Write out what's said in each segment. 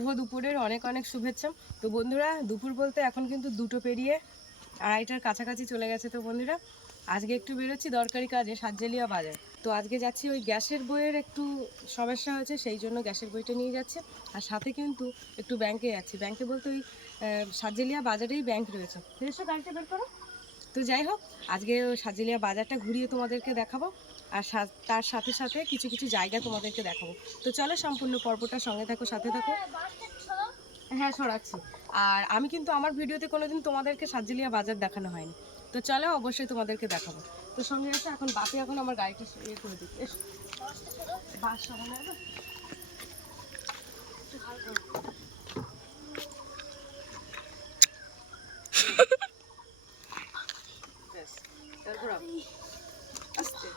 শুভ দুপুরের অনেক অনেক শুভেচ্ছা। তো বন্ধুরা, দুপুর বলতে এখন কিন্তু 2টো পেরিয়ে 2:30টার কাছাকাছি চলে গেছে। তো বন্ধুরা, আজকে একটু বেরোচ্ছি দরকারি কাজে সাতজেলিয়া বাজার। তো আজকে যাচ্ছি, ওই গ্যাসের বইয়ের একটু সমস্যা হয়েছে, সেই জন্য গ্যাসের বইটা নিয়ে যাচ্ছে। আর সাথে কিন্তু একটু ব্যাংকে যাচ্ছি। ব্যাংকে বলতে ওই সাতজেলিয়া বাজারেই ব্যাংক রয়েছে। ফিরেছো, গাড়িটা বের করো। তো যাই হোক, আজকে সাতজেলিয়া বাজারটা ঘুরিয়ে তোমাদেরকে দেখাবো, আর তার সাথে সাথে কিছু কিছু জায়গা তোমাদেরকে দেখাবো। তো চলো, সম্পূর্ণ পর্বটা সঙ্গে থাকো, সাথে থাকো। হ্যাঁ, সরাচ্ছি। আর আমি কিন্তু আমার ভিডিওতে কোনোদিন তোমাদেরকে সাতজেলিয়া বাজার দেখানো হয়নি। তো চলো, অবশ্যই তোমাদেরকে দেখাবো। তো সঙ্গে আছে এখন বাপি, এখন আমার গাড়িটা ইয়ে করে দিচ্ছে। এসো, বাস সরানো যাবে? একটু হালকা। ব্যাস, তারপর আস্তে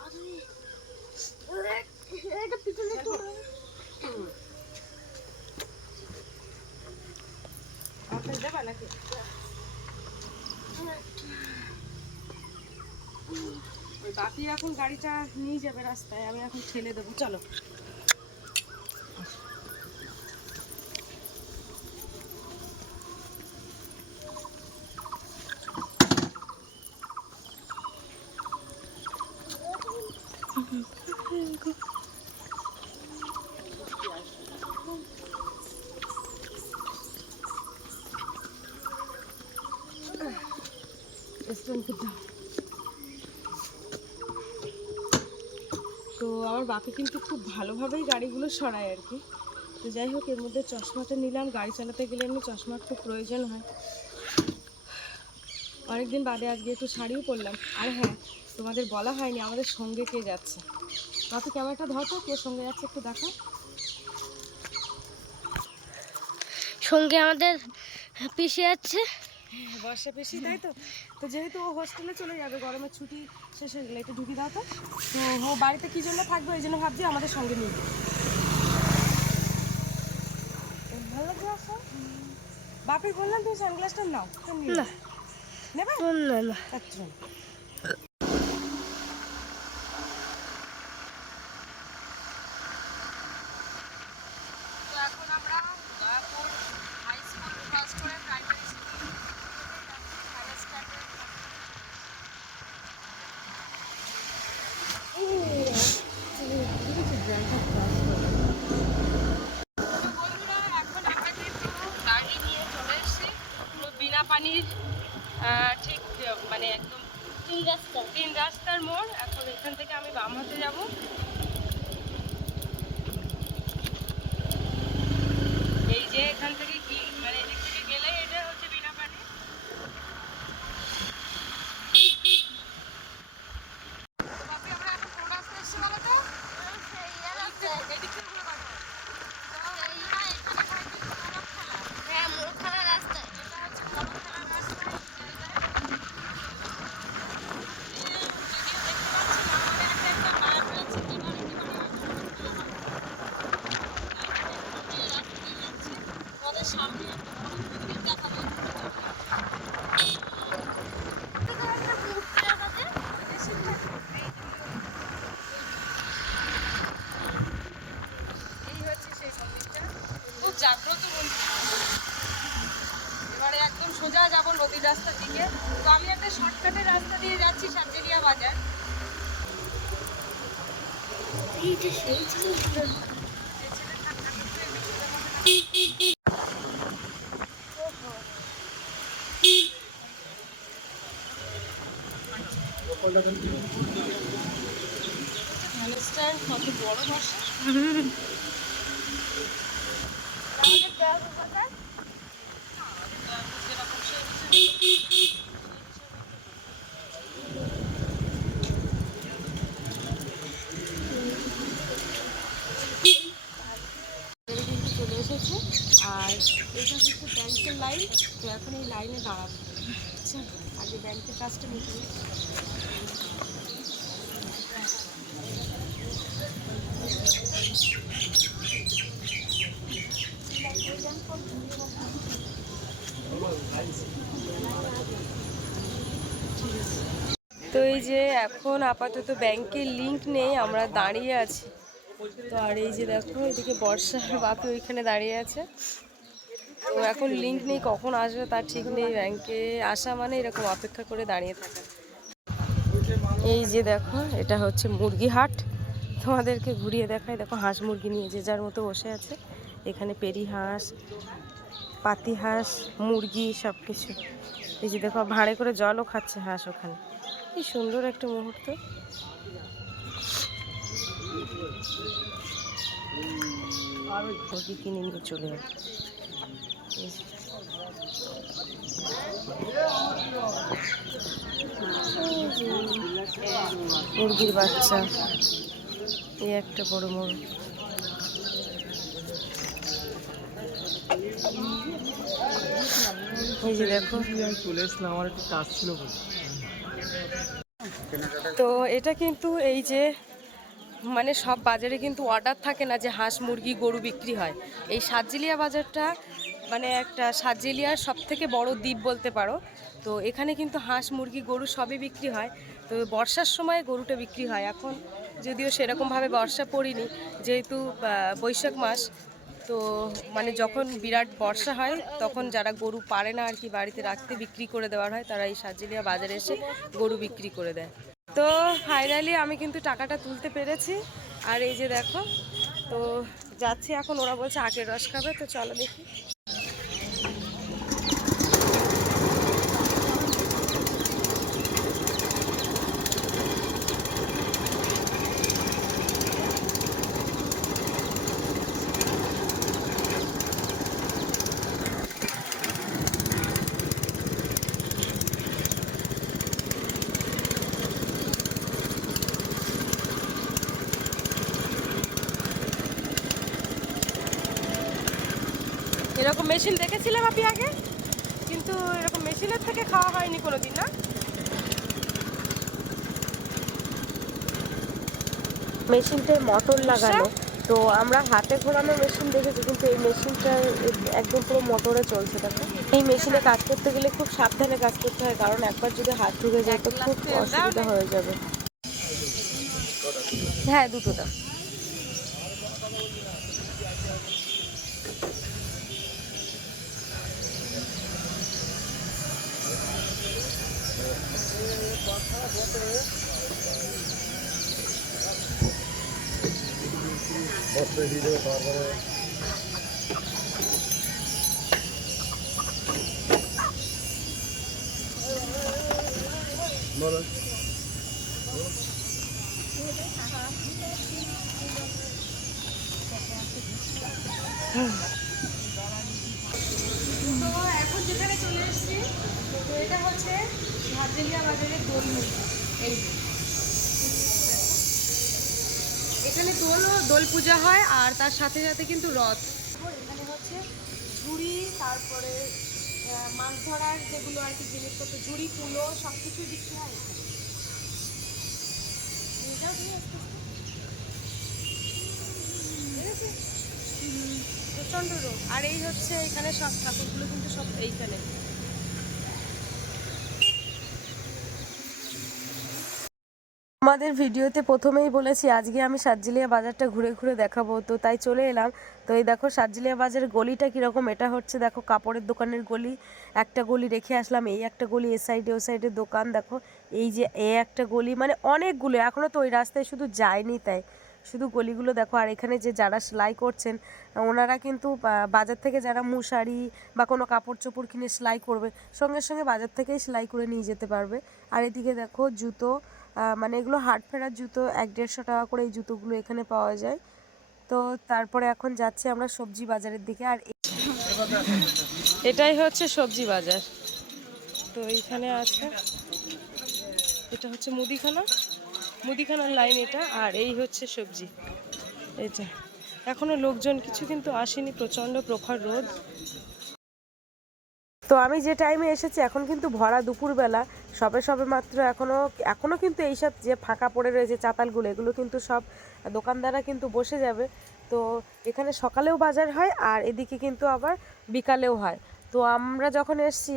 দেবা নাকি? ওই বাপি এখন গাড়িটা নিয়ে যাবে রাস্তায়, আমি এখন ঠেলে দেবো। চলো। তো আমার বাপি কিন্তু খুব ভালোভাবেই গাড়িগুলো সরায় আর কি। তো যাই হোক, এর মধ্যে চশমাটা নিলাম। গাড়ি চালাতে গেলে এমনি চশমার খুব প্রয়োজন হয়। অনেকদিন বাদে আজকে একটু শাড়িও পরলাম। আর হ্যাঁ, তোমাদের বলা হয়নি আমাদের সঙ্গে কে যাচ্ছে। বাপি, ক্যামেরাটা ধর তো, কে সঙ্গে যাচ্ছে একটু দেখো। সঙ্গে আমাদের পিসি যাচ্ছে, বর্ষা পিসি, তাই তো। তো যেহেতু ও হোস্টেলে চলে যাবে, গরমের ছুটি শেষ হয়ে গেলে একটু ঢুকি দাও তো। তো ও বাড়িতে কী জন্য থাকবে, ওই জন্য ভাবছি আমাদের সঙ্গে নিয়ে যাবে। ভালো লাগবে আসো। বাপির বললাম তুমি সানগ্লাসটা নাও, না নেবে? না না। আচ্ছা। তো এখন আমরা দয়াপুর হাই স্কুল ক্রস করে প্রাইমারি স্কুল হায়ার স্ট্যান্ডার্ড। বন্ধুরা, এখন আমরা কিন্তু গাড়ি নিয়ে চলে এসেছি পুরো বিনা পানির, ঠিক মানে একদম তিন রাস্তার মোড়। এখন এখান থেকে আমি বাম হাতে যাব। এই যে এখান থেকে কি মানে এদিক থেকে গেলে এটা হচ্ছে বিনা পানি। তো বাপি, আমরা এখন কোন রাস্তায় এসেছি বলো তো? এদিক থেকে ঘুরে পাবো। হ্যাঁ, মোড় খাওয়া রাস্তা। এটা হচ্ছে মরণখানার রাস্তা। এই জায়গায় যদিও দেখতে পাচ্ছি না, আমাদের সামনে একটা বড় মন্দির দেখাবো। এই হচ্ছে সেই মন্দিরটা, খুব জাগ্রত মন্দির। এবারে একদম সোজা যাব নদীর রাস্তার দিকে। তো আমি একটা শর্টকাটের রাস্তা দিয়ে যাচ্ছি সাতজেলিয়া বাজার। স্ট্যান্ড কত বড় বর্ষা। চলে এসেছে, আর এটা হচ্ছে ব্যাংকের লাইন। তো এখন এই লাইনে দাঁড়াবো। আচ্ছা, আগে ব্যাংকের কাজটা মিটে নিই। তো এই যে এখন আপাতত ব্যাংকের লিংক নেই, আমরা দাঁড়িয়ে আছি। তো আর এই যে দেখো, এদিকে বর্ষা, বাপি ওইখানে দাঁড়িয়ে আছে। তো এখন লিঙ্ক নেই, কখন আসবে তার ঠিক নেই। ব্যাংকে আসা মানে এরকম অপেক্ষা করে দাঁড়িয়ে থাকা। এই যে দেখো, এটা হচ্ছে মুরগি হাট। তোমাদেরকে ঘুরিয়ে দেখায়। দেখো হাঁস মুরগি নিয়ে যে যার মতো বসে আছে। এখানে পেরি হাঁস, পাতি হাঁস, মুরগি সব কিছু। এই যে দেখো ভাঁড়ে করে জলও খাচ্ছে হাঁস ওখানে। কি সুন্দর একটা মুহূর্ত। মুরগি কিনে নিয়ে চলে যাবে। মুরগির বাচ্চা, এই একটা বড় মুরগি। এই যে দেখো, চলে এসলাম, আমার একটু কাজ ছিল। তো এটা কিন্তু এই যে মানে সব বাজারে কিন্তু অর্ডার থাকে না যে হাঁস মুরগি গরু বিক্রি হয়। এই সাতজিলিয়া বাজারটা মানে একটা সাতজিলিয়ার সব থেকে বড় দ্বীপ বলতে পারো। তো এখানে কিন্তু হাঁস মুরগি গরু সবই বিক্রি হয়। তো বর্ষার সময় গরুটা বিক্রি হয়। এখন যদিও সেরকমভাবে বর্ষা পড়িনি, যেহেতু বৈশাখ মাস। তো মানে যখন বিরাট বর্ষা হয় তখন যারা গরু পারে না আর কি বাড়িতে রাখতে, বিক্রি করে দেওয়ার হয়, তারা এই সাতজিলিয়া বাজারে এসে গরু বিক্রি করে দেয়। তো ফাইনালি আমি কিন্তু টাকাটা তুলতে পেরেছি। আর এই যে দেখো, তো যাচ্ছি এখন। ওরা বলছে আখের রস খাবে, তো চলো দেখি। এরকম মেশিন দেখেছিলাম আপনি আগে, কিন্তু এরকম মেশিনের থেকে খাওয়া হয়নি কোনোদিন, না? মেশিনটায় মোটর লাগানো। তো আমরা হাতে ঘোরানো মেশিন দেখেছি, কিন্তু এই মেশিনটা একদম পুরো মোটরে চলছে। দেখো, এই মেশিনে কাজ করতে গেলে খুব সাবধানে কাজ করতে হয়, কারণ একবার যদি হাত ঢুকে যায় তো খুব অসুবিধা হয়ে যাবে। হ্যাঁ, দুটো দাও। তো এখন যেখানে চলে এসেছি, তো এটা হচ্ছে সাতজিলিয়া বাজারের দোল মুড়ি। এই যে এখানে দোল পূজা হয়, আর তার সাথে সাথে কিন্তু রথ। এখানে হচ্ছে ঝুড়ি, তারপরে মাছ ধরার যেগুলো আর কি জিনিসপত্র, ঝুড়ি, কুলো, সব কিছুই বিক্রি হয় এখানে। প্রচণ্ড রোগ। আর এই হচ্ছে এখানে সব ঠাকুরগুলো কিন্তু সব এইখানে। আমাদের ভিডিওতে প্রথমেই বলেছি আজকে আমি সাতজিলিয়া বাজারটা ঘুরে ঘুরে দেখাবো, তো তাই চলে এলাম। তো এই দেখো সাতজিলিয়া বাজারের গলিটা কীরকম। এটা হচ্ছে দেখো কাপড়ের দোকানের গলি। একটা গলি রেখে আসলাম, এই একটা গলি, এ সাইডে ও সাইডে দোকান। দেখো এই যে একটা গলি, মানে অনেকগুলো, এখনও তো ওই রাস্তায় শুধু যায়নি, তাই শুধু গলিগুলো দেখো। আর এখানে যে যারা সেলাই করছেন ওনারা কিন্তু বাজার থেকে যারা মশারি বা কোনো কাপড় চোপড় কিনে সেলাই করবে, সঙ্গে সঙ্গে বাজার থেকেই সেলাই করে নিয়ে যেতে পারবে। আর এদিকে দেখো জুতো, মানে এগুলো হাট ফেরার জুতো, 100-150 টাকা করে এই জুতোগুলো এখানে পাওয়া যায়। তো তারপরে এখন যাচ্ছি আমরা সবজি বাজারের দিকে। আর এটাই হচ্ছে সবজি বাজার। তো এইখানে আছে, এটা হচ্ছে মুদিখানার লাইন এটা। আর এই হচ্ছে সবজি। এটা এখনো লোকজন কিছু কিন্তু আসেনি, প্রচণ্ড প্রখর রোদ। তো আমি যে টাইমে এসেছি এখন কিন্তু ভরা দুপুরবেলা, সবে সবে মাত্র এখনও কিন্তু এইসব যে ফাঁকা পড়ে রয়েছে চাতালগুলো, এগুলো কিন্তু সব দোকানদাররা কিন্তু বসে যাবে। তো এখানে সকালেও বাজার হয়, আর এদিকে কিন্তু আবার বিকালেও হয়। তো আমরা যখন এসছি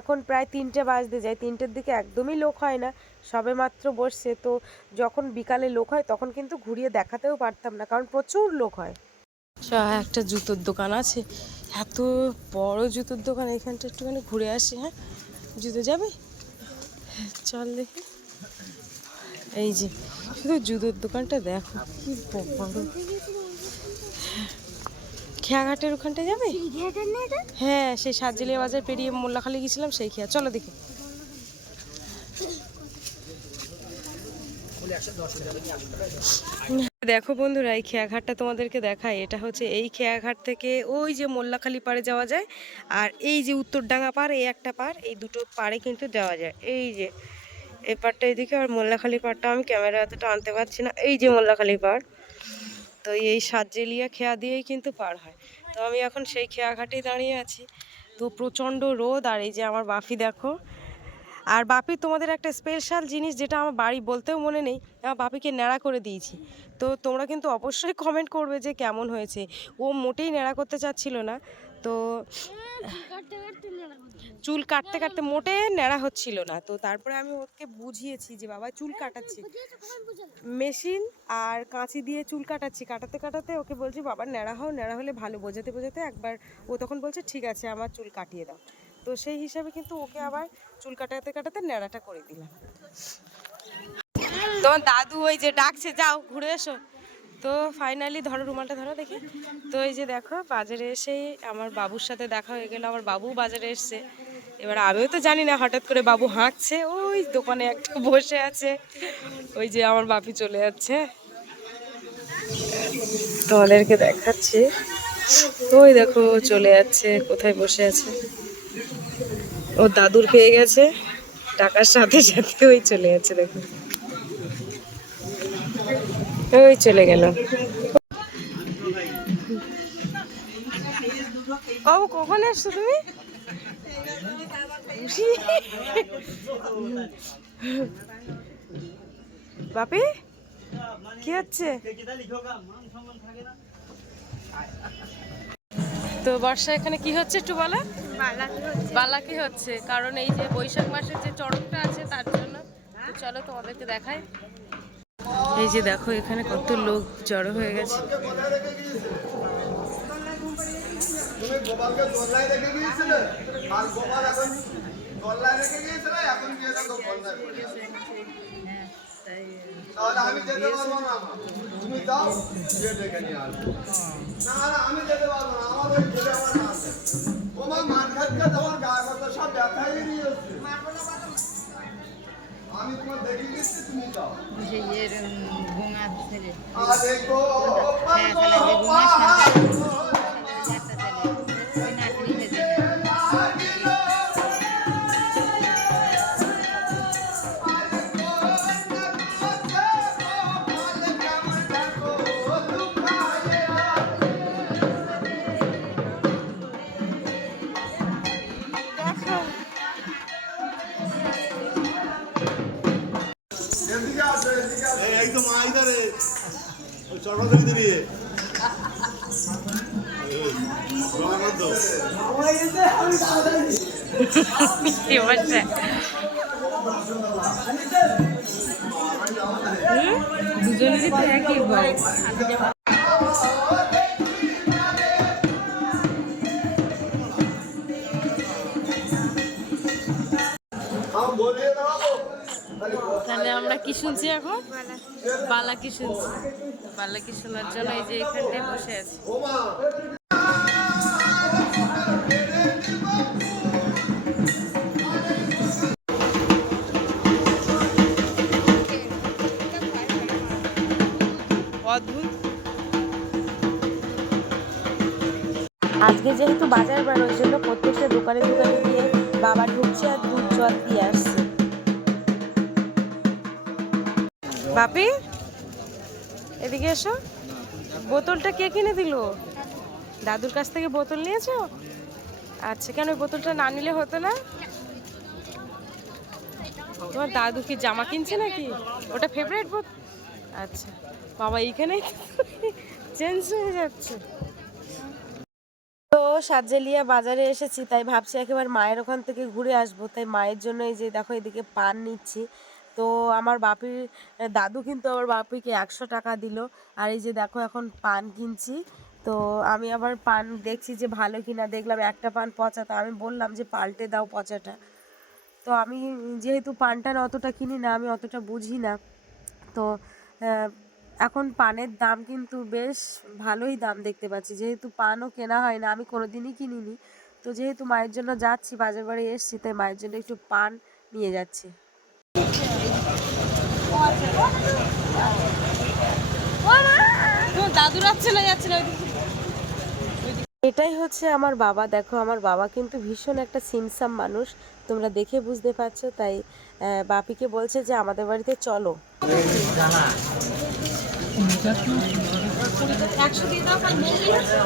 এখন প্রায় 3টে বাজতে যায়, 3টের দিকে একদমই লোক হয় না, সবে মাত্র বসছে। তো যখন বিকালে লোক হয় তখন কিন্তু ঘুরিয়ে দেখাতেও পারতাম না, কারণ প্রচুর লোক হয়। একটা জুতোর দোকান আছে, এত বড় জুতোর দোকান। এখানটা একটুখানি ঘুরে আসি। হ্যাঁ, জুতো যাবে, চল দেখি। এই যে শুধু জুতোর দোকানটা দেখো কি বড়। খেয়াঘাটের ওখানটা যাবে? হ্যাঁ, সেই সাতজেলিয়া বাজার পেরিয়ে মোল্লাখালি গেছিলাম সেই খেয়া। চলো দেখি। দেখো বন্ধুরা, এই খেয়াঘাটটা তোমাদেরকে দেখায়। এটা হচ্ছে এই খেয়াঘাট থেকে ওই যে মোল্লাখালি পাড়ে যাওয়া যায়, আর এই যে উত্তরডাঙ্গা পাড়, এই একটা পাড়, এই দুটো পাড়ে কিন্তু যাওয়া যায়। এই যে এই পাড়টা এদিকে, আর মোল্লাখালি পাড়টা আমি ক্যামেরা এতটা আনতে পারছি না। এই যে মোল্লাখালি পাড়, তো এই সাতজেলিয়া খেয়া দিয়েই কিন্তু পার হয়। তো আমি এখন সেই খেয়াঘাটেই দাঁড়িয়ে আছি। তো প্রচণ্ড রোদ, আর এই যে আমার বাপি দেখো। আর বাপি, তোমাদের একটা স্পেশাল জিনিস যেটা আমার বাড়ি বলতেও মনে নেই, আমার বাপিকে ন্যাড়া করে দিয়েছি। তো তোমরা কিন্তু অবশ্যই কমেন্ট করবে যে কেমন হয়েছে। ও মোটেই ন্যাড়া করতে চাচ্ছিল না, তো চুল কাটতে কাটতে মোটে ন্যাড়া হচ্ছিল না। তো তারপরে আমি ওকে বুঝিয়েছি যে বাবা চুল কাটাচ্ছি, মেশিন আর কাঁচি দিয়ে চুল কাটাচ্ছি। কাটাতে কাটাতে ওকে বলছি বাবা ন্যাড়া হও, ন্যাড়া হলে ভালো। বোঝাতে বোঝাতে একবার ও তখন বলছে ঠিক আছে আমার চুল কাটিয়ে দাও। তো সেই হিসাবে কিন্তু ওকে আবার চুল কাটাতে কাটাতে ন্যাড়াটা করে দিলাম। তোমার দাদু ওই যে ডাকছে, যাও ঘুরে এসো। তো ফাইনালি ধরো, রুমালটা ধরো দেখি। তো এই যে দেখো, বাজারে এসেই আমার বাবুর সাথে দেখা হয়ে গেল। আমার বাবু বাজারে এসছে। এবার আমিও তো জানি না, হঠাৎ করে বাবু হাঁকছে, ওই দোকানে একটা বসে আছে। ওই যে আমার বাপি চলে যাচ্ছে, তোমাদেরকে দেখাচ্ছি। ওই দেখো চলে যাচ্ছে, কোথায় বসে আছে। ও দাদুর পেয়ে গেছে, টাকার সাথে সাথে ওই চলে যাচ্ছে। দেখো ওই চলে গেল। ও কখন এসছো তুমি? বাপি কি হচ্ছে? তো বর্ষা এখানে কি হচ্ছে একটু বলো। বালাকি হচ্ছে, কারণ এই যে বৈশাখ মাসের যে চড়কটা আছে তার জন্য। তো চলো তোমাদেরকে দেখাই। এই যে দেখো এখানে কত লোক জড়ো হয়ে গেছে। তাহলে আমি যেতে পারবো না, তুমি দাও গিয়ে দেখে নিয়ে আসবো। না না আমি যেতে পারবো না, আমার ওই ছেলে আমার না আছে। তোমার মান খাটকে তোমার গায়ে কথা সব ব্যথাই নিয়ে এসছে। আমি তোমার দেখে দিচ্ছি, তুমি দাও। আর দেখো একদম আইদারে চরমাদের দিয়ে দুজনেরই তো একই বয়স। তাহলে আমরা কি শুনছি এখন? বালাকি শুনছি। বালাকি শোনার জন্য এই যে এখানটায় বসে আছি। অদ্ভুত। আজকে যেহেতু বাজার বার, ওই জন্য প্রত্যেকটা দোকানে দোকানে গিয়ে বাবা ঢুকছে আর দুধ জল দিয়ে আসছে। বাপি এদিকে এসো। বোতলটা কে কিনে দিল? দাদুর কাছ থেকে বোতল নিয়েছো? আচ্ছা, কেন বোতলটা না নিলে হতো না? তোমার দাদু কি জামা কিনছে নাকি? ওটা ফেভারিট বোতল? আচ্ছা বাবা, এইখানেই চেঞ্জ হয়ে যাচ্ছে। তো সাতজেলিয়া বাজারে এসেছি, তাই ভাবছি একেবারে মায়ের ওখান থেকে ঘুরে আসবো। তাই মায়ের জন্য এই যে দেখো এদিকে পান নিচ্ছি। তো আমার বাপির দাদু কিন্তু আমার বাপিকে 100 টাকা দিল। আর এই যে দেখো এখন পান কিনছি। তো আমি আবার পান দেখছি যে ভালো কিনা, দেখলাম একটা পান পচা, তো আমি বললাম যে পাল্টে দাও পচাটা। তো আমি যেহেতু পানটা অতটা কিনি না, আমি অতটা বুঝি না, তো এখন পানের দাম কিন্তু বেশ ভালোই দাম দেখতে পাচ্ছি, যেহেতু পানও কেনা হয় না, আমি কোনো দিনই কিনিনি। তো যেহেতু মায়ের জন্য যাচ্ছি, বাজার বাড়ি এসছি, তাই মায়ের জন্য একটু পান নিয়ে যাচ্ছি। দাদু যাচ্ছে না এটাই হচ্ছে আমার বাবা। দেখো আমার বাবা কিন্তু ভীষণ একটা সিমসাম মানুষ, তোমরা দেখে বুঝতে পারছো। তাই বাপিকে বলছে যে আমাদের বাড়িতে চলো। 100 দিয়ে দাও, কারণ মুরগি আছে।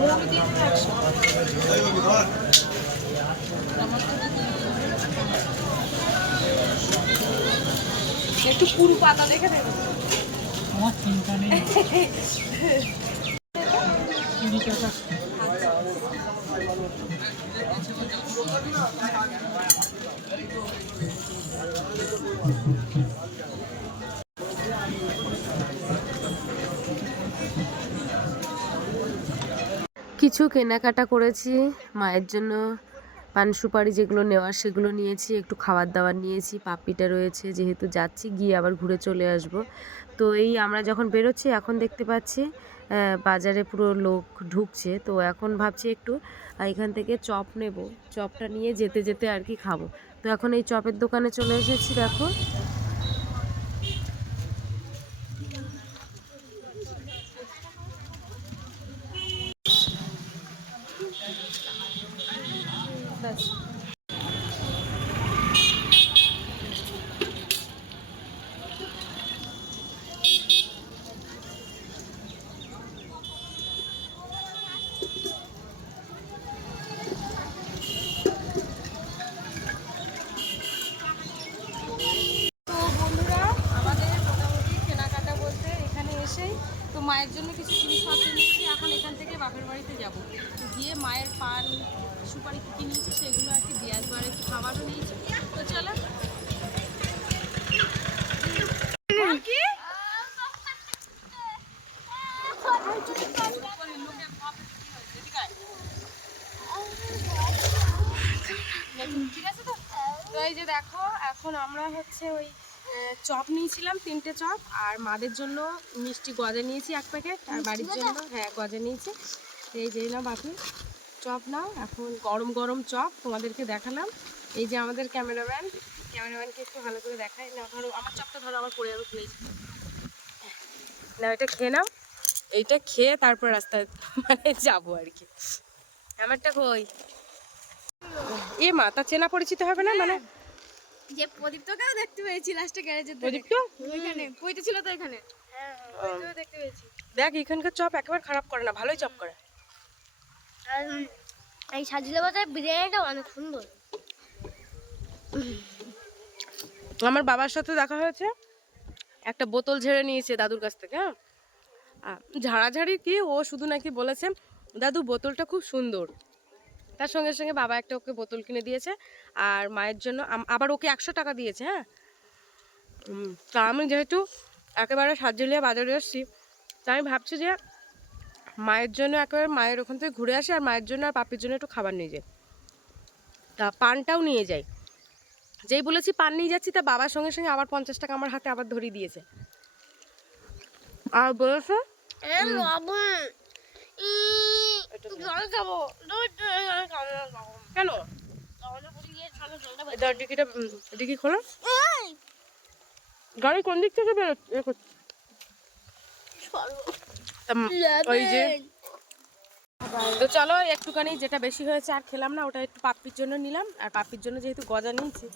মুরগি দিয়ে দাও 100। একটু পুরু পাতা দেখে দেবো। আমার চিন্তা নেই। 20 টাকা। কিছু কেনাকাটা করেছি মায়ের জন্য, পান সুপারি যেগুলো নেওয়ার সেগুলো নিয়েছি, একটু খাবার দাবার নিয়েছি, পাপিটা রয়েছে, যেহেতু যাচ্ছি গিয়ে আবার ঘুরে চলে আসব। তো এই আমরা যখন বেরোচ্ছি এখন দেখতে পাচ্ছি বাজারে পুরো লোক ঢুকছে। তো এখন ভাবছি একটু এখান থেকে চপ নেব, চপটা নিয়ে যেতে যেতে আর কি খাবো। তো এখন এই চপের দোকানে চলে এসেছি। দেখো তো মায়ের জন্য কিছু জিনিসপত্র নিয়েছি, এখন এখান থেকে বাপের বাড়িতে যাব। তো গিয়ে মায়ের পান সুপারি কী কী নিয়েছি সেগুলো আর কি দিয়ে আসবো, আর একটু খাবারও নিয়েছি। তো চলো। ঠিক আছে। তো এই যে দেখো, এখন আমরা হচ্ছে ওই চপ নিয়েছিলাম 3টে চপ, আর মাদের জন্য মিষ্টি গজা নিয়েছি 1 প্যাকেট, আর বাড়ির জন্য গজা নিয়েছি। এই যে না বাপি চপ নাও। এখন গরম গরম চপ তোমাদেরকে দেখালাম। এই যে আমাদের ক্যামেরাম্যানকে একটু ভালো করে দেখাই না। ধরো আমার চপটা, ধরো আমার পড়ে যাবে প্লিজ। না এটা খেয়ে নাও, এইটা খেয়ে তারপর রাস্তায় মানে যাবো আর কি। আমারটা কই এ মা, তা চেনা পরিচিত হবে না মানে? যে প্রদীপ্তকেও দেখতে পেয়েছি লাস্টে গ্যারেজে। প্রদীপ্ত ওইখানে কইতে ছিল তো এখানে। হ্যাঁ ওইটাও দেখতে পেয়েছি। দেখ এখানকার চপ একেবারে খারাপ করে না, ভালোই চপ করে। আর এই সাজিলে বাজার বিরিয়ানিটা অনেক সুন্দর। আমার বাবার সাথে দেখা হয়েছে, একটা বোতল ঝেড়ে নিয়েছে দাদুর কাছ থেকে। হ্যাঁ ঝাড়াঝাড়ি কি, ও শুধু নাকি বলেছে দাদু বোতলটা খুব সুন্দর। তার সঙ্গে সঙ্গে বাবা একটা ওকে বোতল কিনে দিয়েছে, আর মায়ের জন্য আবার ওকে 100 টাকা দিয়েছে। হ্যাঁ তা আমি যেহেতু একেবারে সাতজেলিয়া বাজারে এসেছি, তা আমি ভাবছি যে মায়ের জন্য একেবারে মায়ের ওখান থেকে ঘুরে আসি, আর মায়ের জন্য আর পাপির জন্য একটু খাবার নিয়ে যাই। তা পানটাও নিয়ে যাই। যেই বলেছি পান নিয়ে যাচ্ছি, তা বাবার সঙ্গে সঙ্গে আবার 50 টাকা আমার হাতে আবার ধরিয়ে দিয়েছে, আর বলেছে কেন ডিকি খোলো, গাড়ি কোন দিক থেকে বেরোচ্ছে। ওই যে তো চলো একটুখানি, যেটা বেশি হয়েছে আর খেলাম না, ওটা একটু পাপ্পির জন্য নিলাম, আর পাপ্পির জন্য যেহেতু গজা নিয়েছি,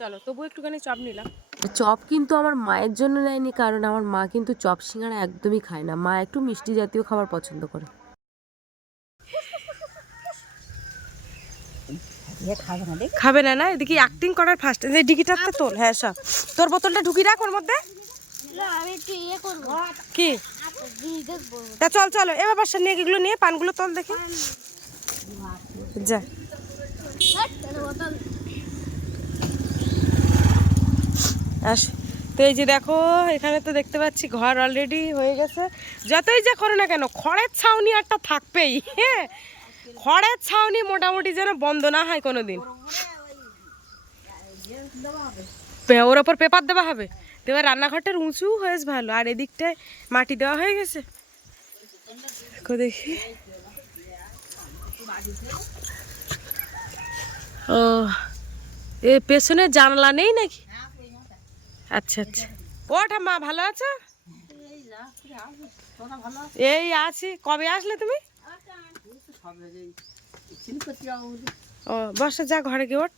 চলো তবু একটুখানি চপ নিলাম। চপ কিন্তু আমার মায়ের জন্য নেয়নি, কারণ আমার মা কিন্তু চপ সিঙ্গারা একদমই খায় না, মা একটু মিষ্টি জাতীয় খাবার পছন্দ করে। খাবে না? না এদিকে অ্যাক্টিং করার ফার্স্ট ডিকিটা তোল। হ্যাঁ সব তোর বোতলটা ঢুকি রাখ ওর মধ্যে। না আমি একটু ইয়ে করব। কি তা চল চলো এবার বাসা নিয়ে এগুলো নিয়ে পানগুলো তোল দেখি। যা আস। তো এই যে দেখো এখানে তো দেখতে পাচ্ছি ঘর অলরেডি হয়ে গেছে। যতই যা করো না কেন খড়ের ছাউনি একটা থাকবেই, হ্যাঁ খড়ের ছাউনি মোটামুটি যেন বন্ধ না হয় কোনোদিন। ওর ওপর পেপার দেওয়া হবে। তো এবার রান্নাঘরটার উঁচু হয়েছে ভালো, আর এদিকটায় মাটি দেওয়া হয়ে গেছে। দেখি ও এ পেছনে জানলা নেই নাকি? আচ্ছা আচ্ছা। ও ঠাম্মা ভালো আছো? এই আছি। কবে আসলে তুমি? ও বসে যা, ঘরে গিয়ে ওঠ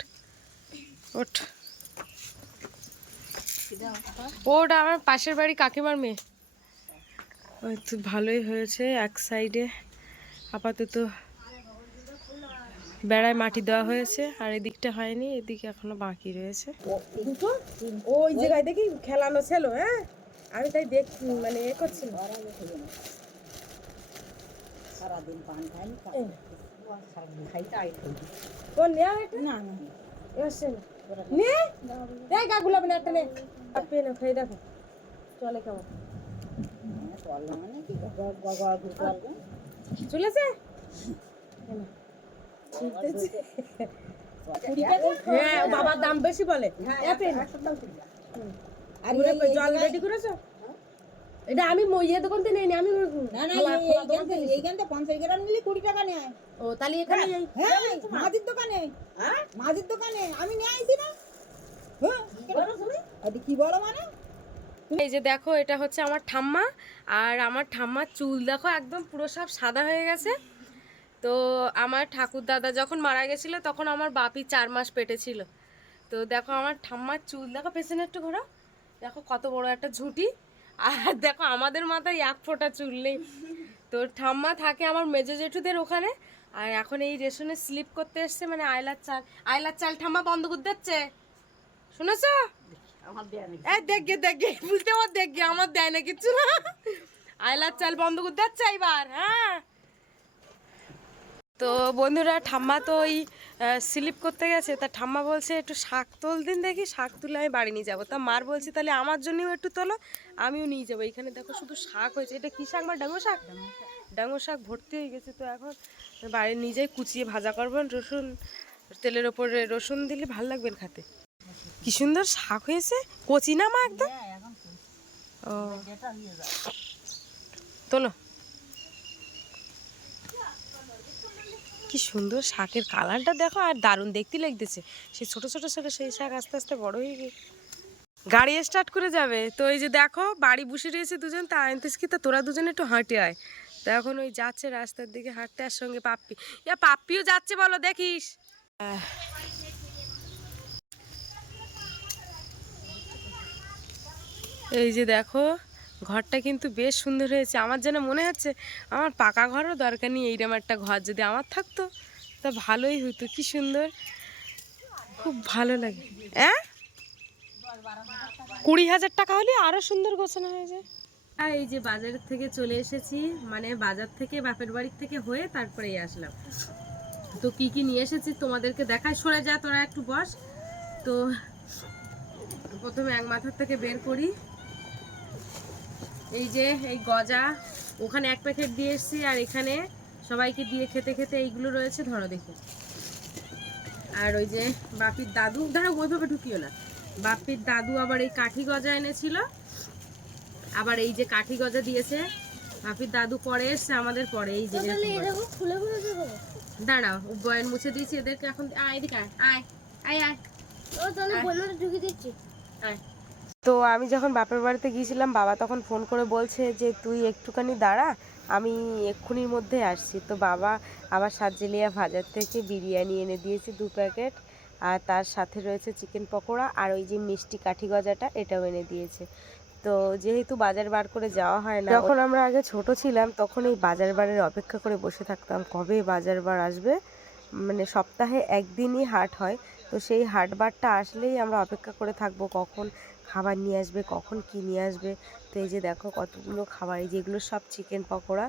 ওঠ। ওটা আমার পাশের বাড়ি কাকিমার মেয়ে। ওই তো ভালোই হয়েছে। এক সাইডে আপাতত বেড়ায় মাটি দেওয়া হয়েছে, আর এদিকটা হয়নি, এদিকে এখনো বাকি রয়েছে। ওই জায়গায় দেখি খেলানো ছিল, হ্যাঁ আমি তাই দেখ মানে এ করছিলাম। সারাদিন পান খাইনি, তোর নেওয়া হয়েছে না? না এসছে না। নে দেখ গা গুলাবে না, একটা নে আপনি না খাই দেখো চলে কেমন চলেছে। হ্যাঁ বাবার দাম বেশি বলে। আর জল রেডি করেছো? এটা আমি ইয়ে দোকান থেকে নেই, আমি এইখানটা 50 গ্রাম নিলে 20 টাকা নেয়। ও তাহলে এখানে হ্যাঁ মাঝির দোকানে, মাঝির দোকানে আমি নিয়ে আইছি না। হ্যাঁ কি বড় মানে? এই যে দেখো এটা হচ্ছে আমার ঠাম্মা, আর আমার ঠাম্মার চুল দেখো একদম পুরো সব সাদা হয়ে গেছে। তো আমার ঠাকুর দাদা যখন মারা গেছিল তখন আমার বাপি 4 মাস পেটে ছিল। তো দেখো আমার ঠাম্মার চুল দেখো, পেছনে একটু ঘোরা, দেখো কত বড় একটা ঝুঁটি। আর দেখো আমাদের মাথায় 1 ফোঁটা চুল নেই। তো ঠাম্মা থাকে আমার মেজো জেঠুদের ওখানে, আর এখন এই রেশনে স্লিপ করতে এসছে, মানে আইলার চাল ঠাম্মা বন্ধ করে দিচ্ছে, শুনেছ? এই দেখগে দেখগে বুঝতে পার, দেখগে আমার দেয় না কিছু না, আইলার চাল বন্ধ করে দিচ্ছে এবার। হ্যাঁ তো বন্ধুরা ঠাম্মা তো ওই স্লিপ করতে গেছে, তা ঠাম্মা বলছে একটু শাক তোল দিন, দেখি শাক তুলে আমি বাড়ি নিয়ে যাবো। তা মার বলছি তাহলে আমার জন্যও একটু তোলো, আমিও নিয়ে যাবো। এখানে দেখো শুধু শাক হয়েছে। এটা কী শাক? আমার ডাঙো শাক, ডাঙো শাক ভর্তি হয়ে গেছে। তো এখন বাড়ি নিজেই কুচিয়ে ভাজা করবেন, রসুন তেলের ওপরে রসুন দিলে ভালো লাগবেন খেতে। কি সুন্দর শাক হয়েছে, কচি না মা একদম? ও তোলো, কি সুন্দর শাকের কালারটা দেখো, আর দারুণ দেখতে লাগতেছে। সেই ছোট ছোট ছোট সেই শাক আস্তে আস্তে বড় হয়ে গিয়ে গাড়ি স্টার্ট করে যাবে। তো এই যে দেখো বাড়ি বসে রয়েছে দুজন, তা আনতেস কি, তা তোরা দুজন একটু হাঁটে আয়। তো এখন ওই যাচ্ছে রাস্তার দিকে হাঁটতে, আর সঙ্গে পাপ্পি, পাপ্পিও যাচ্ছে বলো দেখিস। এই যে দেখো ঘরটা কিন্তু বেশ সুন্দর হয়েছে। আমার যেন মনে হচ্ছে আমার পাকা ঘরও দরকার নেই, এইরকম একটা ঘর যদি আমার থাকতো তা ভালোই হতো। কি সুন্দর, খুব ভালো লাগে। হ্যাঁ 20,000 টাকা হলে আরো সুন্দর গোছানো হয়ে যায়। আর এই যে বাজারের থেকে চলে এসেছি, মানে বাজার থেকে বাপের বাড়ির থেকে হয়ে তারপরেই আসলাম। তো কি কি নিয়ে এসেছি তোমাদেরকে দেখাই। সরে যা তোরা একটু বস। তো প্রথমে এক মাথার থেকে বের করি। এই যে এই গজা, ওখানে 1 প্যাকেট দিয়ে এসেছি, আর এখানে সবাইকে দিয়ে খেতে খেতে এইগুলো রয়েছে, ধরো দেখো। আর ওই যে বাপির দাদু, ধরো ওইভাবে ঢুকিও না, বাপির দাদু আবার এই কাঠি গজা এনেছিল, আবার এই যে কাঠি গজা দিয়েছে বাপির দাদু, পরে এসছে আমাদের পরে। এই যে দাঁড়াও বয়ান মুছে দিয়েছি এদেরকে, এখন আয় এদিকে আয় আয় আয় আয়। তো আমি যখন বাপের বাড়িতে গিয়েছিলাম, বাবা তখন ফোন করে বলছে যে তুই একটুখানি দাঁড়া, আমি এক্ষুনির মধ্যে আসছি। তো বাবা আবার সাতজেলিয়া বাজার থেকে বিরিয়ানি এনে দিয়েছে 2 প্যাকেট, আর তার সাথে রয়েছে চিকেন পকোড়া, আর ওই যে মিষ্টি কাঠি গজাটা এটাও এনে দিয়েছে। তো যেহেতু বাজার বার করে যাওয়া হয় না, যখন আমরা আগে ছোট ছিলাম তখন এই বাজার বারের অপেক্ষা করে বসে থাকতাম কবে বাজার বার আসবে। মানে সপ্তাহে একদিনই হাট হয়, তো সেই হাট বারটা আসলেই আমরা অপেক্ষা করে থাকবো কখন খাবার নিয়ে আসবে, কখন কি নিয়ে আসবে। তো এই যে দেখো কতগুলো খাবার, এই যেগুলো সব চিকেন পকোড়া,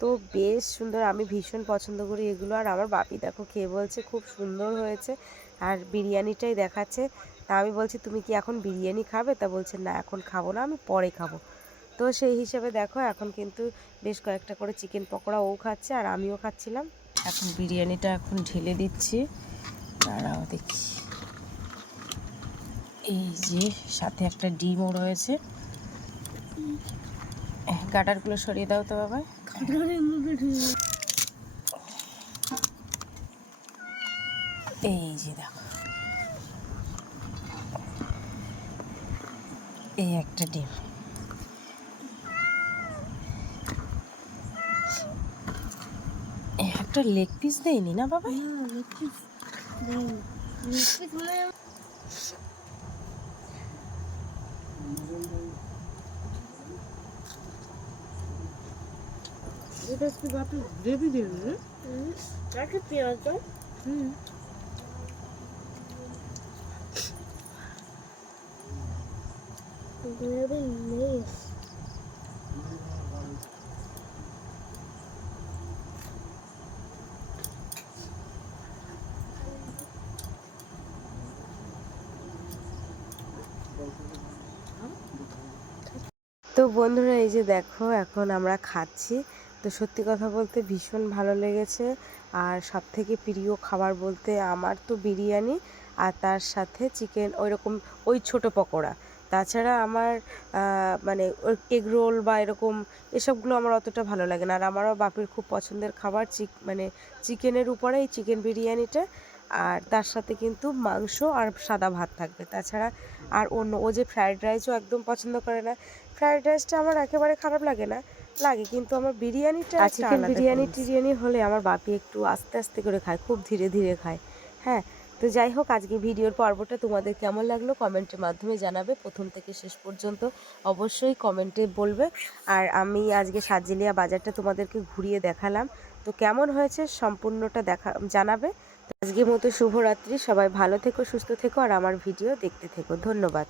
তো বেশ সুন্দর, আমি ভীষণ পছন্দ করি এগুলো। আর আমার বাপি দেখো খেয়ে বলছে খুব সুন্দর হয়েছে, আর বিরিয়ানিটাই দেখাচ্ছে। তা আমি বলছি তুমি কি এখন বিরিয়ানি খাবে? তা বলছে না এখন খাবো না, আমি পরে খাবো। তো সেই হিসেবে দেখো এখন কিন্তু বেশ কয়েকটা করে চিকেন পকোড়া ও খাচ্ছে আর আমিও খাচ্ছিলাম। এখন বিরিয়ানিটা এখন ঢেলে দিচ্ছি, তারাও দেখি। এই যে সাথে একটা ডিমও রয়েছে। গাডারগুলো সরিয়ে দাও তো বাবা। এই যে দেখো, এই একটা ডিম, একটা লেগ পিস দেয়নি না বাবা? এটা কি বাপি গ্রেভি দেবে? পেঁয়াজ দাও। Very nice. তো বন্ধুরা এই যে দেখো এখন আমরা খাচ্ছি। তো সত্যি কথা বলতে ভীষণ ভালো লেগেছে। আর সব থেকে প্রিয় খাবার বলতে আমার তো বিরিয়ানি, আর তার সাথে চিকেন ওইরকম ওই ছোটো পকোড়া। তাছাড়া আমার মানে এগ রোল বা এরকম এসবগুলো আমার অতটা ভালো লাগে না। আর আমারও বাপির খুব পছন্দের খাবার মানে চিকেনের উপরে এই চিকেন বিরিয়ানিটা, আর তার সাথে কিন্তু মাংস আর সাদা ভাত থাকবে। তাছাড়া আর অন্য ও যে ফ্রায়েড রাইসও একদম পছন্দ করে না। ফ্রায়েড রাইসটা আমার একেবারে খারাপ লাগে না, লাগে, কিন্তু আমার বিরিয়ানিটা চিকেন টিরিয়ানি হলে আমার বাপি একটু আস্তে আস্তে করে খায়, খুব ধীরে ধীরে খায়। হ্যাঁ, তো যাই হোক আজকে ভিডিওর পর্বটা তোমাদের কেমন লাগলো কমেন্টের মাধ্যমে জানাবে, প্রথম থেকে শেষ পর্যন্ত অবশ্যই কমেন্টে বলবে। আর আমি আজকে সাতজেলিয়া বাজারটা তোমাদেরকে ঘুরিয়ে দেখালাম, তো কেমন হয়েছে সম্পূর্ণটা জানাবে। আজকের মতো শুভরাত্রি, সবাই ভালো থেকো, সুস্থ থেকো, আর আমার ভিডিও দেখতে থেকো। ধন্যবাদ।